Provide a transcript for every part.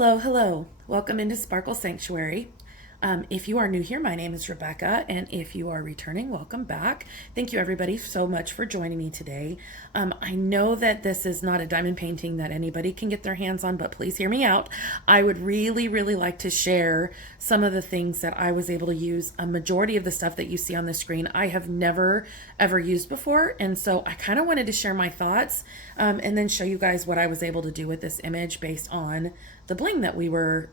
Hello, hello. Welcome into Sparkle.Sanctuary. If you are new here, my name is Rebecca, and if you are returning, welcome back. Thank you everybody so much for joining me today. I know that this is not a diamond painting that anybody can get their hands on, but please hear me out. I would really like to share some of the things that I was able to use. A majority of the stuff that you see on the screen, I have never ever used before, and so I kind of wanted to share my thoughts and then show you guys what I was able to do with this image based on the bling that we were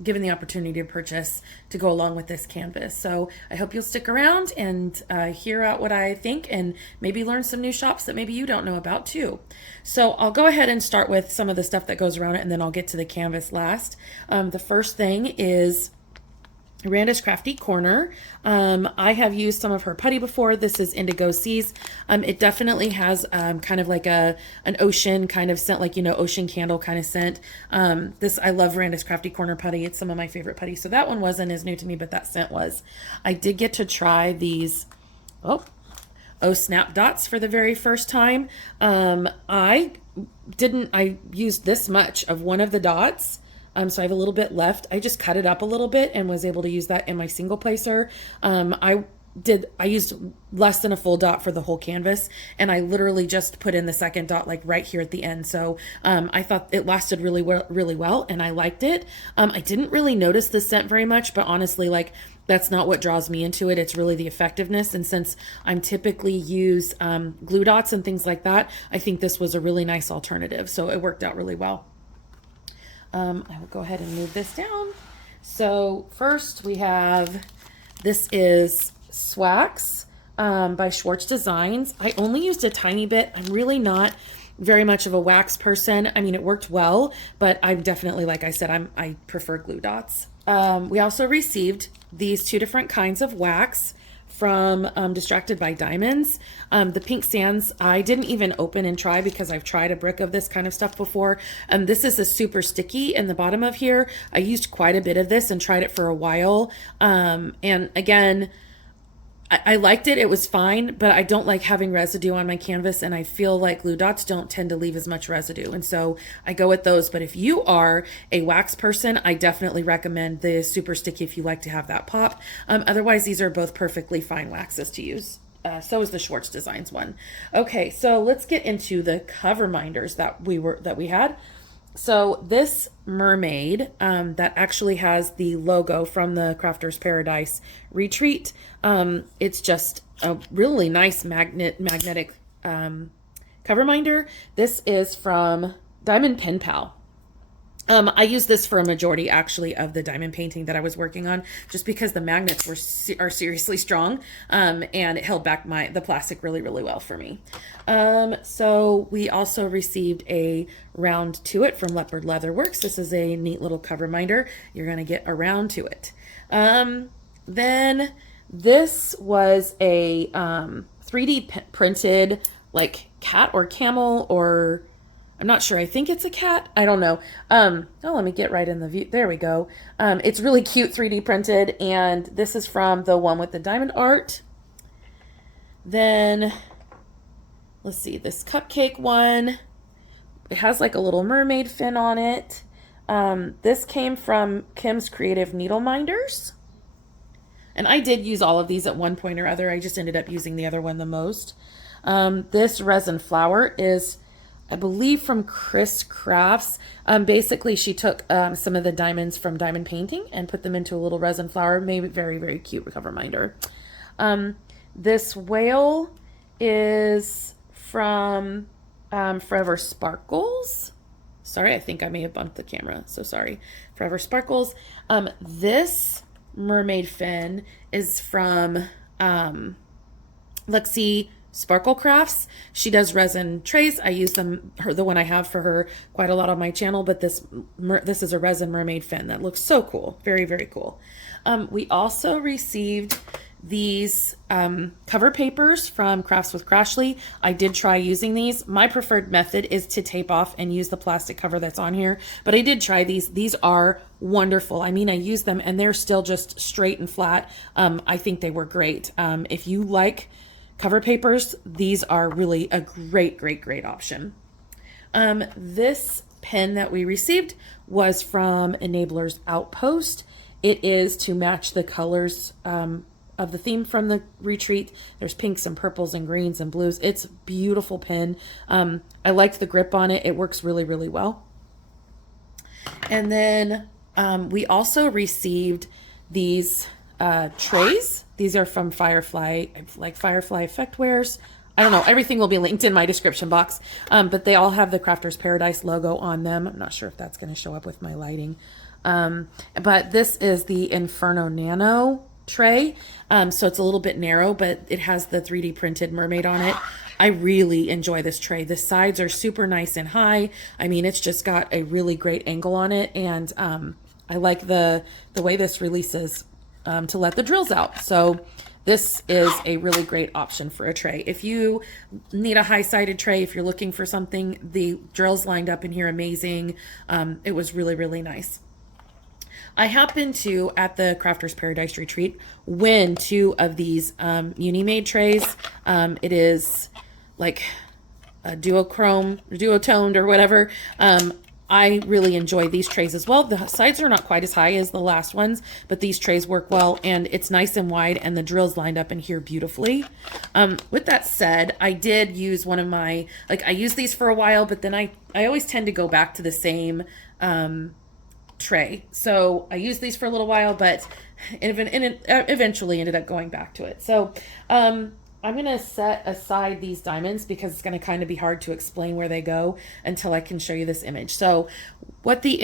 given the opportunity to purchase to go along with this canvas. So I hope you'll stick around and hear out what I think and maybe learn some new shops that maybe you don't know about too. So I'll go ahead and start with some of the stuff that goes around it, and then I'll get to the canvas last. The first thing is Randa's Crafty Corner. I have used some of her putty before. This is Indigo Seas. It definitely has kind of like an ocean kind of scent, like, you know, ocean candle kind of scent. I love Randa's Crafty Corner putty. It's some of my favorite putty. So that one wasn't as new to me, but that scent was. I did get to try these, Snap Dotz for the very first time. I used this much of one of the dots. So I have a little bit left. I just cut it up a little bit and was able to use that in my single placer. I used less than a full dot for the whole canvas, and I literally just put in the second dot like right here at the end. So I thought it lasted really well, and I liked it. I didn't really notice the scent very much, but honestly, like, that's not what draws me into it. It's really the effectiveness. And since I'm typically use glue dots and things like that, I think this was a really nice alternative. So it worked out really well. I will go ahead and move this down. So first we have, this is Swax by Schwartz Designs. I only used a tiny bit. I'm really not very much of a wax person. I mean, it worked well, but I'm definitely, like I said, I prefer glue dots. We also received these two different kinds of wax from Distracted by Diamonds. The pink sands, I didn't even open and try because I've tried a brick of this kind of stuff before. This is a super sticky in the bottom of here. I used quite a bit of this and tried it for a while. And again, I liked it. It was fine, but I don't like having residue on my canvas, and I feel like glue dots don't tend to leave as much residue. And so I go with those. But if you are a wax person, I definitely recommend the super sticky if you like to have that pop. Otherwise, these are both perfectly fine waxes to use. So is the Schwartz Designs one. Okay, so let's get into the cover minders that we had. So this mermaid that actually has the logo from the Crafter's Paradise Retreat. It's just a really nice magnetic cover minder. This is from Diamond Pen Pal. I used this for a majority actually of the diamond painting that I was working on, just because the magnets are seriously strong, and it held back the plastic really well for me. So we also received a round to it from Leopard Leatherworks. This is a neat little cover minder. You're going to get around to it. Then this was a 3D printed like cat or camel, or I'm not sure. I think it's a cat. I don't know. Let me get right in the view. There we go. It's really cute 3D printed, and this is from the one with the diamond art. Then let's see, this cupcake one. It has like a little mermaid fin on it. This came from Kim's Creative Needle Minders. And I did use all of these at one point or other. I just ended up using the other one the most. This resin flower is, I believe, from Kriss Krafts. Basically, she took some of the diamonds from diamond painting and put them into a little resin flower. Made it very cute cover minder. This whale is from Forever Sparkles. Sorry, I think I may have bumped the camera, so sorry. Forever Sparkles. This mermaid fin is from Lexi Sparkle Crafts. She does resin trays. I use them, the one I have for her, quite a lot on my channel, but this is a resin mermaid fin that looks so cool. Very cool. We also received these cover papers from Crafts with Crashly. I did try using these. My preferred method is to tape off and use the plastic cover that's on here, but I did try these. These are wonderful. I mean, I use them and they're still just straight and flat. I think they were great. If you like cover papers, these are really a great option. This pen that we received was from Enabler's Outpost. It is to match the colors of the theme from the retreat. There's pinks and purples and greens and blues. It's a beautiful pen. I liked the grip on it. It works really, really well. And then we also received these trays. These are from Firefly, like Firefly Effectwares. I don't know, everything will be linked in my description box, but they all have the Crafter's Paradise logo on them. I'm not sure if that's going to show up with my lighting. But this is the Inferno Nano tray. So it's a little bit narrow, but it has the 3D printed mermaid on it. I really enjoy this tray. The sides are super nice and high. I mean, it's just got a really great angle on it. And I like the way this releases to let the drills out. So this is a really great option for a tray. If you need a high-sided tray, if you're looking for something, the drills lined up in here amazing. It was really, really nice. I happened to, at the Crafter's Paradise Retreat, win 2 of these Munimade trays. It is like a duotoned or whatever. I really enjoy these trays as well. The sides are not quite as high as the last ones, but these trays work well, and it's nice and wide, and the drills lined up in here beautifully. With that said, I did use one of my, I used these for a while, but then I always tend to go back to the same tray. So I used these for a little while, but it eventually ended up going back to it. So I'm going to set aside these diamonds because it's going to kind of be hard to explain where they go until I can show you this image. So what the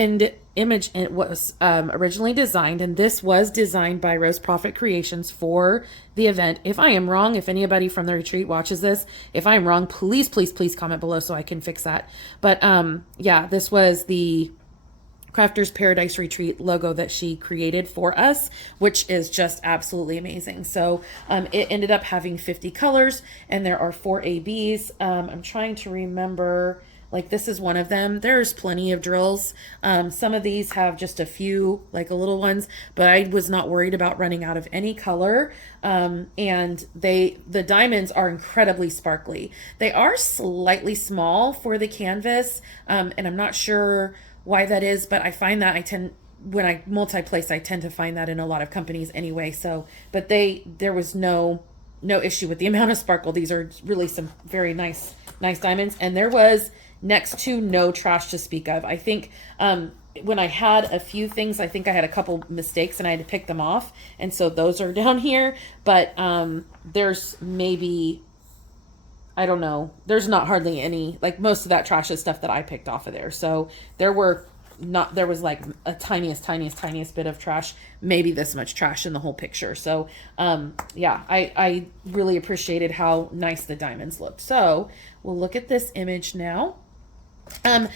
image was originally designed, and this was designed by Proffitt Creations for the event. If I am wrong, if anybody from the retreat watches this, if I am wrong, please, please, please comment below so I can fix that. But yeah, this was the Crafter's Paradise Retreat logo that she created for us, which is just absolutely amazing. So it ended up having 50 colors, and there are 4 ABs. I'm trying to remember, like this is one of them. There's plenty of drills. Some of these have just a few, like a little ones, but I was not worried about running out of any color. And the diamonds are incredibly sparkly. They are slightly small for the canvas, and I'm not sure why that is, but I find that when I multi-place, I tend to find that in a lot of companies anyway. So, but there was no issue with the amount of sparkle. These are really some very nice diamonds, and there was next to no trash to speak of. I think when I had a few things, I think I had a couple mistakes and I had to pick them off, and so those are down here. But there's maybe, I don't know, there's not hardly any, like most of that trash is stuff that I picked off of there. So there was like a tiniest bit of trash, maybe this much trash in the whole picture. So yeah, I really appreciated how nice the diamonds looked. So we'll look at this image now. A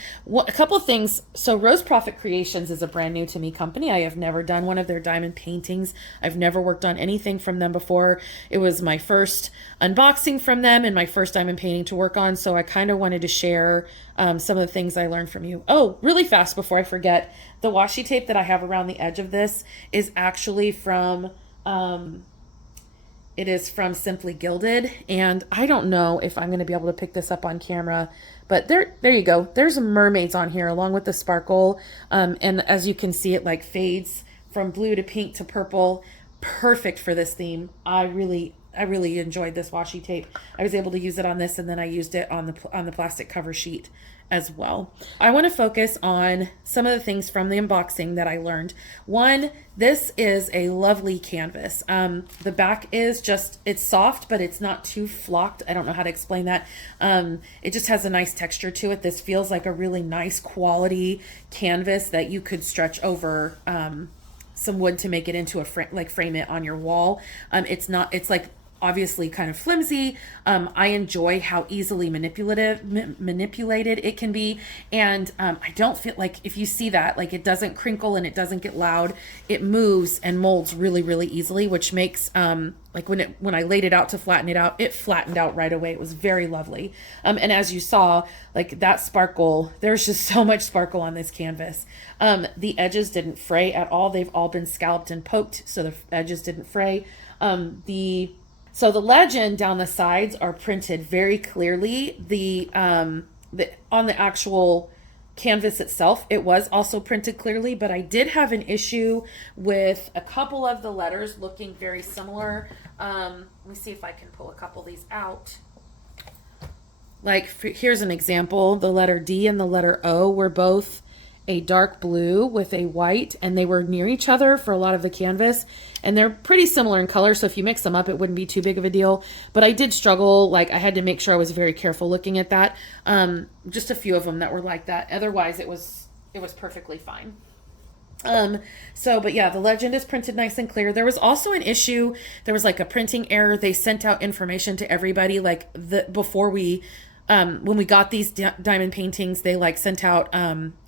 couple of things. So Proffitt Creations is a brand new to me company. I have never done one of their diamond paintings. I've never worked on anything from them before. It was my first unboxing from them and my first diamond painting to work on. So I kind of wanted to share some of the things I learned from you. Oh, really fast before I forget, the washi tape that I have around the edge of this is actually from it is from Simply Gilded, and I don't know if I'm going to be able to pick this up on camera, but there you go. There's mermaids on here along with the sparkle, and as you can see, it like fades from blue to pink to purple. Perfect for this theme. I really enjoyed this washi tape. I was able to use it on this, and then I used it on the plastic cover sheet as well. I want to focus on some of the things from the unboxing that I learned. One, this is a lovely canvas. The back is it's soft, but it's not too flocked. I don't know how to explain that. It just has a nice texture to it. This feels like a really nice quality canvas that you could stretch over some wood to make it into a frame it on your wall. It's like obviously kind of flimsy. I enjoy how easily manipulated it can be, and I don't feel like, if you see that, like, it doesn't crinkle and it doesn't get loud. It moves and molds really, really easily, which makes like when I laid it out to flatten it out, it flattened out right away. It was very lovely. And as you saw, like that sparkle, there's just so much sparkle on this canvas. The edges didn't fray at all. They've all been scalloped and poked, so the edges didn't fray. So the legend down the sides are printed very clearly. On the actual canvas itself, it was also printed clearly, but I did have an issue with a couple of the letters looking very similar. Let me see if I can pull a couple of these out. Like, here's an example. The letter D and the letter O were both a dark blue with a white, and they were near each other for a lot of the canvas, and they're pretty similar in color, so if you mix them up it wouldn't be too big of a deal. But I did struggle, like I had to make sure I was very careful looking at that. Just a few of them that were like that. Otherwise it was perfectly fine. But yeah, the legend is printed nice and clear. There was also an issue. There was like a printing error. They sent out information to everybody like before we when we got these diamond paintings, they like sent out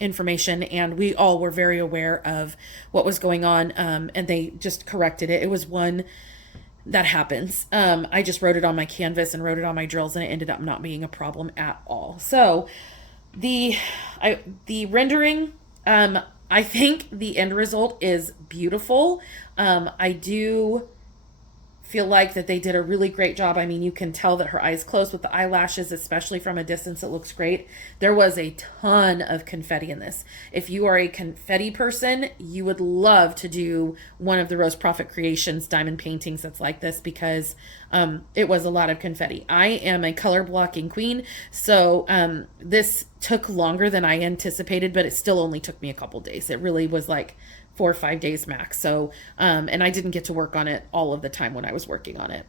information, and we all were very aware of what was going on, and they just corrected it. It was one that happens. I just wrote it on my canvas and wrote it on my drills, and it ended up not being a problem at all. So the rendering, I think the end result is beautiful. I do feel like that they did a really great job. I mean, you can tell that her eyes closed with the eyelashes, especially from a distance. It looks great. There was a ton of confetti in this. If you are a confetti person, you would love to do one of the Rose Proffitt Creations diamond paintings that's like this, because it was a lot of confetti. I am a color blocking queen, so this took longer than I anticipated, but it still only took me a couple days. It really was like 4 or 5 days max. So, and I didn't get to work on it all of the time when I was working on it.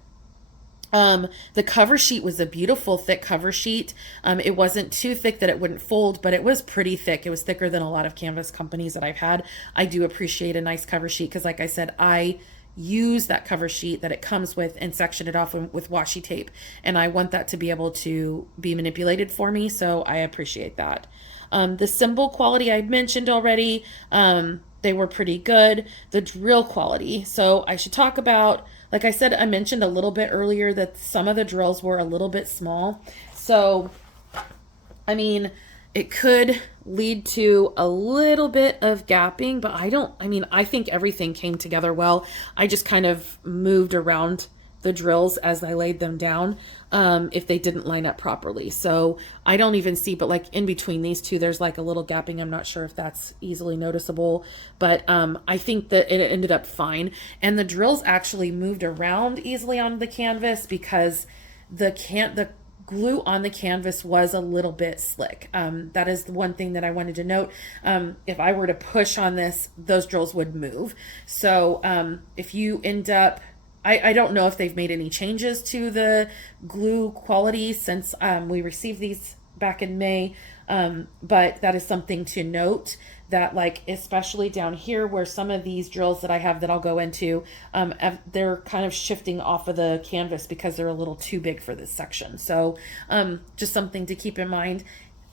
The cover sheet was a beautiful thick cover sheet. It wasn't too thick that it wouldn't fold, but it was pretty thick. It was thicker than a lot of canvas companies that I've had. I do appreciate a nice cover sheet because, like I said, I use that cover sheet that it comes with and section it off with washi tape. And I want that to be able to be manipulated for me. So I appreciate that. The symbol quality I mentioned already. They were pretty good. The drill quality. So I should talk about, like I said, I mentioned a little bit earlier that some of the drills were a little bit small. So, I mean, it could lead to a little bit of gapping, but I think everything came together well. I just kind of moved around the drills as I laid them down if they didn't line up properly. So I don't even see, but like in between these two, there's like a little gapping. I'm not sure if that's easily noticeable, but I think that it ended up fine. And the drills actually moved around easily on the canvas because the glue on the canvas was a little bit slick. That is the one thing that I wanted to note. If I were to push on this, those drills would move. So if you end up, I don't know if they've made any changes to the glue quality since we received these back in May, but that is something to note, that like especially down here where some of these drills that I have that I'll go into, they're kind of shifting off of the canvas because they're a little too big for this section. So just something to keep in mind.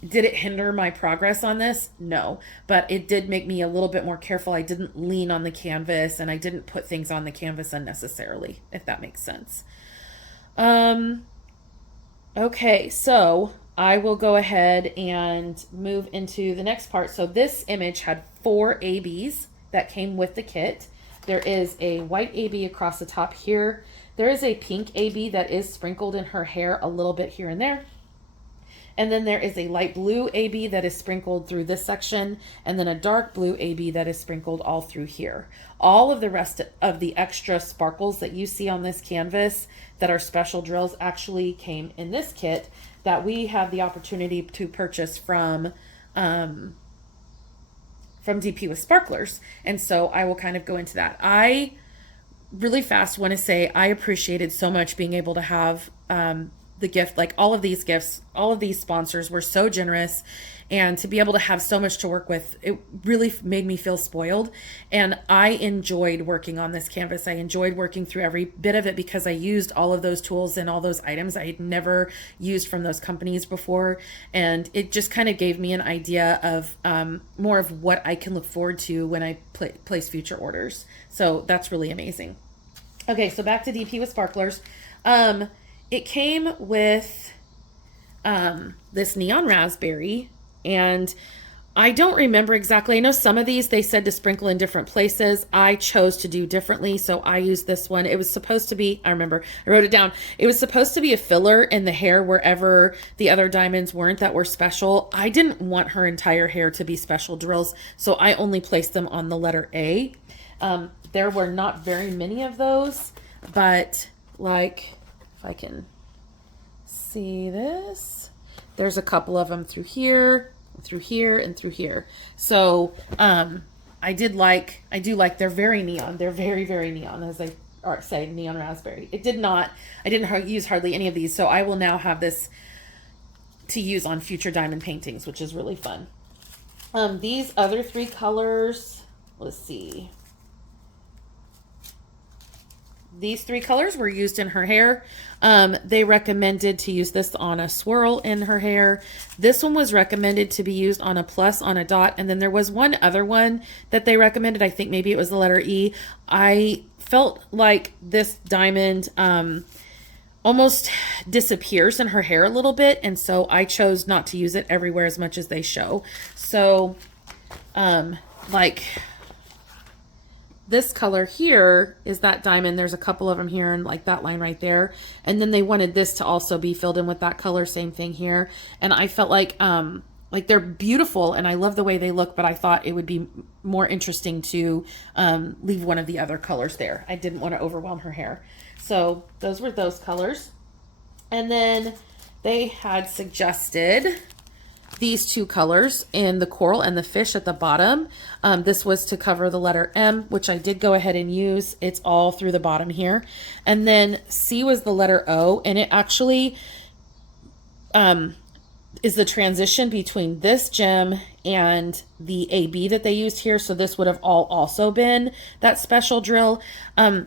Did it hinder my progress on this? No, but it did make me a little bit more careful. I didn't lean on the canvas and I didn't put things on the canvas unnecessarily, if that makes sense. Okay, so I will go ahead and move into the next part. So this image had 4 ABs that came with the kit. There is a white AB across the top here. There is a pink AB that is sprinkled in her hair a little bit here and there. And then there is a light blue AB that is sprinkled through this section, and then a dark blue AB that is sprinkled all through here. All of the rest of the extra sparkles that you see on this canvas that are special drills actually came in this kit that we have the opportunity to purchase from DP with Sparklers. And so I will kind of go into that. I really fast want to say I appreciated so much being able to have the gift, like all of these gifts, all of these sponsors were so generous, and to be able to have so much to work with, it really made me feel spoiled. And I enjoyed working on this canvas. I enjoyed working through every bit of it because I used all of those tools and all those items I had never used from those companies before. And it just kind of gave me an idea of more of what I can look forward to when I place future orders. So that's really amazing. Okay, so back to DP with Sparklers. It came with this neon raspberry, and I don't remember exactly. I know some of these they said to sprinkle in different places. I chose to do differently, so I used this one. It was supposed to be, I remember, I wrote it down. It was supposed to be a filler in the hair wherever the other diamonds weren't that were special. I didn't want her entire hair to be special drills, so I only placed them on the letter A. There were not very many of those, but like, if I can see this, there's a couple of them through here, and through here. So I do like, they're very neon. They're very, very neon, as they say, neon raspberry. I didn't use hardly any of these, so I will now have this to use on future diamond paintings, which is really fun. These other 3 colors, let's see. These 3 colors were used in her hair. They recommended to use this on a swirl in her hair. This one was recommended to be used on a plus, on a dot. And then there was one other one that they recommended. I think maybe it was the letter E. I felt like this diamond almost disappears in her hair a little bit. And so I chose not to use it everywhere as much as they show. So like this color here is that diamond. There's a couple of them here and like that line right there. And then they wanted this to also be filled in with that color. Same thing here. And I felt like they're beautiful and I love the way they look, but I thought it would be more interesting to leave one of the other colors there. I didn't want to overwhelm her hair. So those were those colors. And then they had suggested these 2 colors in the coral and the fish at the bottom. This was to cover the letter M, which I did go ahead and use. It's all through the bottom here. And then C was the letter O, and it actually is the transition between this gem and the AB that they used here. So this would have all also been that special drill.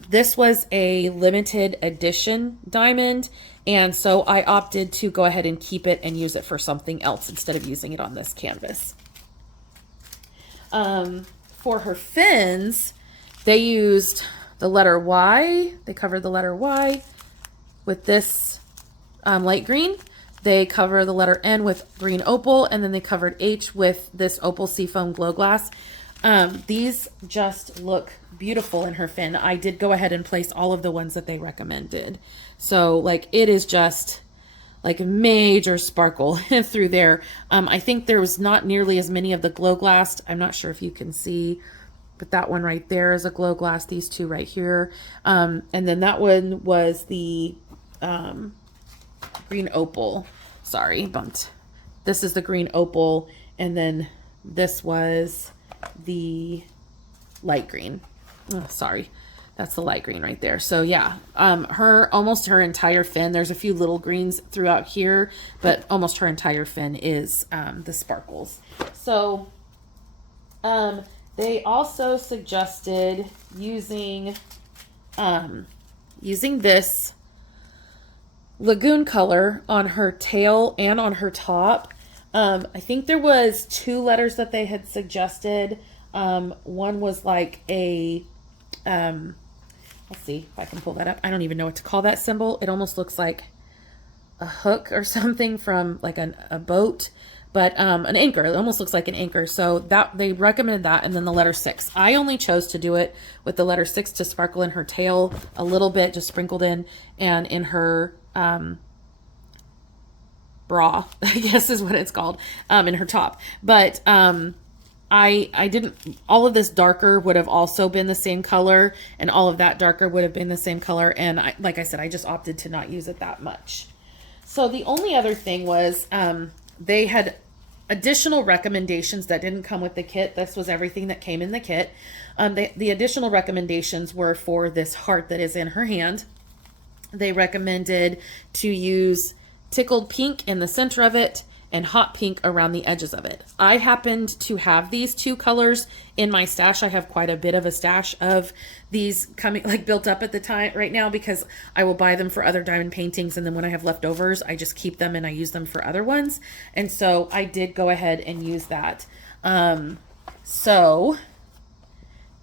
This was a limited edition diamond. And so I opted to go ahead and keep it and use it for something else instead of using it on this canvas. For her fins, they used the letter Y. They covered the letter Y with this light green. They cover the letter N with green opal, and then they covered H with this opal seafoam glow glass. These just look beautiful in her fin. I did go ahead and place all of the ones that they recommended. So like it is just like major sparkle through there. I think there was not nearly as many of the glow glass. I'm not sure if you can see, but that one right there is a glow glass. These 2 right here. And then that one was the green opal. Sorry, bumped. This is the green opal. And then this was the light green. Oh, sorry. That's the light green right there. So yeah, almost her entire fin, there's a few little greens throughout here, but almost her entire fin is the sparkles. So they also suggested using this lagoon color on her tail and on her top. I think there was 2 letters that they had suggested. One was like a let's see if I can pull that up. I don't even know what to call that symbol. It almost looks like a hook or something from like a boat, but an anchor. It almost looks like an anchor. So that they recommended that, and then the letter 6. I only chose to do it with the letter 6 to sparkle in her tail a little bit, just sprinkled in, and in her bra, I guess is what it's called, in her top. But I didn't, all of this darker would have also been the same color, and all of that darker would have been the same color. And like I said, I just opted to not use it that much. So the only other thing was they had additional recommendations that didn't come with the kit. This was everything that came in the kit. The additional recommendations were for this heart that is in her hand. They recommended to use tickled pink in the center of it and hot pink around the edges of it. I happened to have these 2 colors in my stash. I have quite a bit of a stash of these coming, like built up at the time right now, because I will buy them for other diamond paintings, and then when I have leftovers, I just keep them and I use them for other ones. And so I did go ahead and use that. So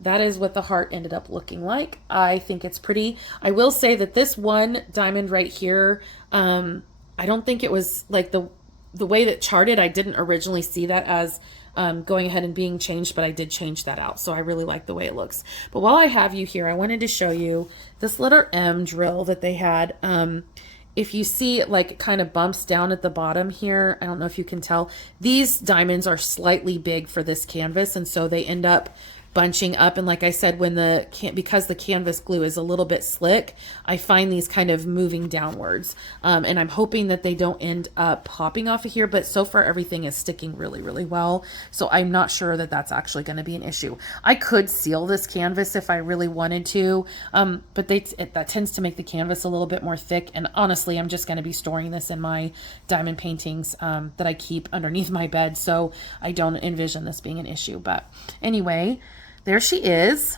that is what the heart ended up looking like. I think it's pretty. I will say that this one diamond right here, I don't think it was like the way that charted. I didn't originally see that as going ahead and being changed, but I did change that out. So I really like the way it looks. But while I have you here, I wanted to show you this letter M drill that they had. If you see it, like, it kind of bumps down at the bottom here. I don't know if you can tell. These diamonds are slightly big for this canvas, and so they end up bunching up. And like I said, when because the canvas glue is a little bit slick, I find these kind of moving downwards. And I'm hoping that they don't end up popping off of here, but so far everything is sticking really, really well. So I'm not sure that that's actually going to be an issue. I could seal this canvas if I really wanted to, but that tends to make the canvas a little bit more thick. And honestly, I'm just going to be storing this in my diamond paintings that I keep underneath my bed. So I don't envision this being an issue. But anyway, there she is.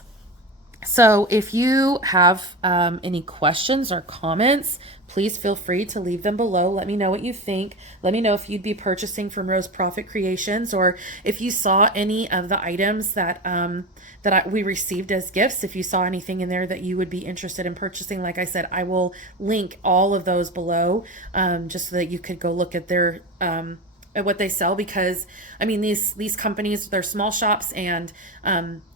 So if you have any questions or comments, please feel free to leave them below. Let me know what you think. Let me know if you'd be purchasing from Rose Proffitt Creations, or if you saw any of the items that we received as gifts. If you saw anything in there that you would be interested in purchasing, like I said, I will link all of those below, just so that you could go look at their at what they sell, because I mean, these companies, they're small shops, and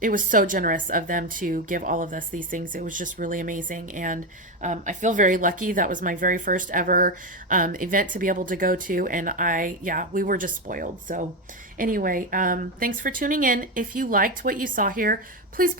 it was so generous of them to give all of us these things. It was just really amazing, and I feel very lucky. That was my very first ever event to be able to go to, and we were just spoiled. So anyway, thanks for tuning in. If you liked what you saw here, please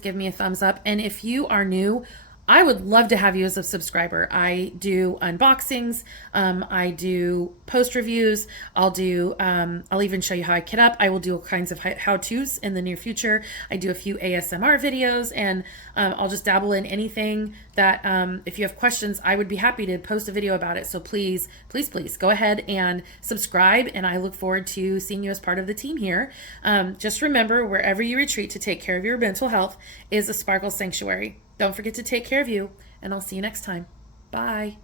give me a thumbs up, and if you are new, I would love to have you as a subscriber. I do unboxings. I do post reviews. I'll even show you how I kit up. I will do all kinds of how-tos in the near future. I do a few ASMR videos, and I'll just dabble in anything that, if you have questions, I would be happy to post a video about it. So please go ahead and subscribe, and I look forward to seeing you as part of the team here. Just remember, wherever you retreat to take care of your mental health is a Sparkle.Sanctuary. Don't forget to take care of you, and I'll see you next time. Bye.